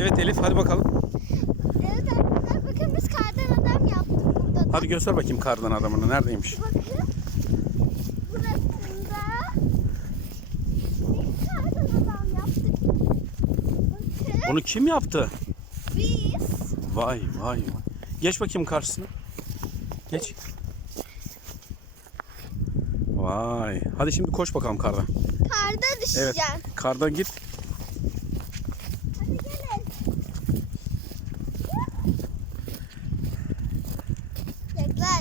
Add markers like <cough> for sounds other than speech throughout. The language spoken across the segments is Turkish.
Evet Elif hadi bakalım. Evet arkadaşlar bakın biz kardan adam yaptık burada da. Hadi göster bakayım kardan adamını neredeymiş. Bakın. Burasında kardan adam yaptık. Bakın Bunu kim yaptı? biz Vay vay vay. Geç bakayım karşısına. Geç. Vay. Hadi şimdi koş bakalım karda. karda düşeceğim. Evet. Karda git. Hadi gelin.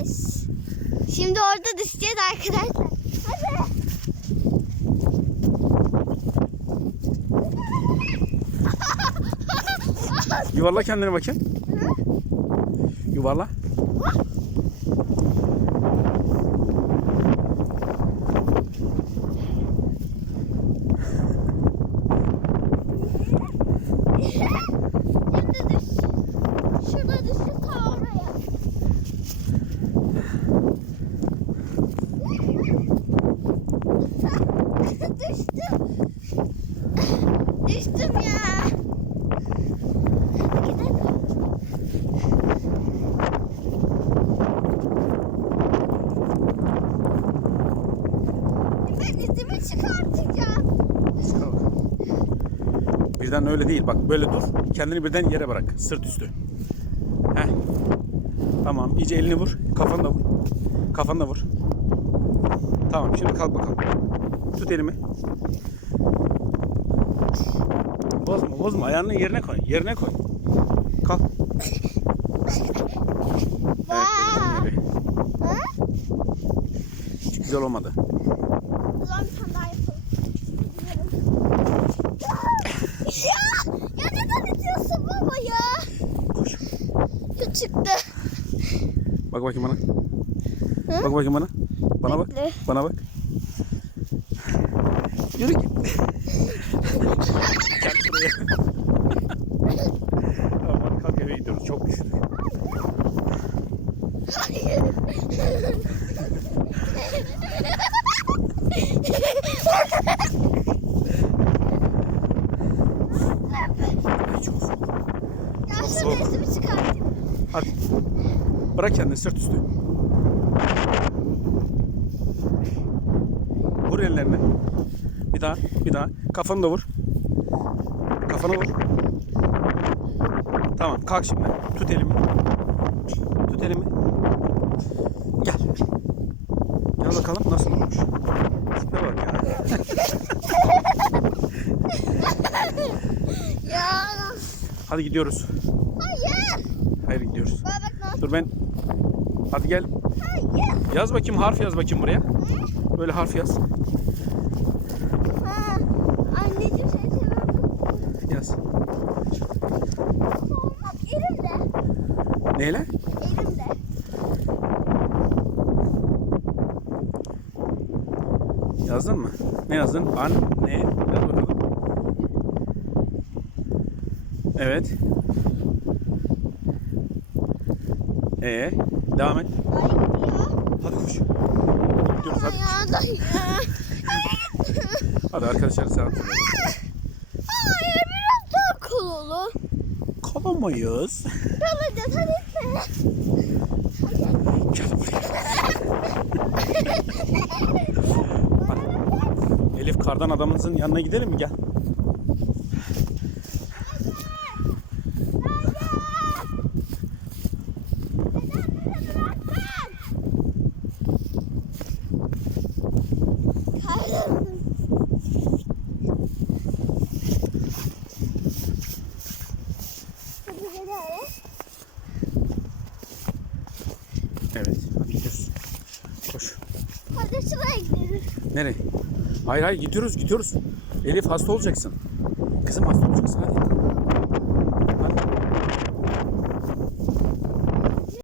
Yaklaş. Şimdi orada düşeceğiz arkadaşlar. Hadi. <laughs> Yuvarla kendini bakayım. Yuvarla. Şimdi <laughs> <laughs> Birden öyle değil. Bak böyle dur. Kendini birden yere bırak. Sırt üstü. Heh. Tamam. İyice elini vur. Kafanı da vur. Kafanı da vur. Tamam. Şimdi kalk bakalım. Tut elimi. Bozma bozma. Ayağını yerine koy. Yerine koy. Kalk. Evet. Hiç güzel olmadı. Zaman bir tane daha yapalım. ya, ya neden itiyorsun baba ya? Koş. Su çıktı. Bak bakayım bana. Hı? Bak bakayım bana. Bana bak. Bekle. Bana bak. Yürü git. <laughs> Gel buraya. <laughs> hadi kalk eve gidiyoruz. Çok üşüdük. Ay, <laughs> Hadi. Bırak kendini sırt üstü. Vur ellerini. Bir daha, bir daha. Kafanı da vur. Kafanı vur. Tamam, kalk şimdi. Tut elimi. Tut elimi. Gel. Gel bakalım nasıl olmuş. Tipe bak ya. <laughs> Ya. Hadi gidiyoruz. Hayır. Hayır gidiyoruz. Dur ben. Hadi gel. Yaz bakayım harf yaz bakayım buraya. Böyle harf yaz. Ha. Anneciğim seni seviyorum. Yaz. Elimde. Neyle? Elimde. Yazdın mı? Ne yazdın? Anne. Yaz bakalım. Evet. Ee, devam et. Hadi koş. Gidiyoruz hadi. Hadi arkadaşlar sen Hayır biraz daha kolalı. Kalamayız. Kalacağız hadi. Gel buraya. Elif kardan adamımızın yanına gidelim mi? Gel. Nereye? Hayır hayır gidiyoruz gidiyoruz. Elif hasta olacaksın. Kızım hasta olacaksın hadi.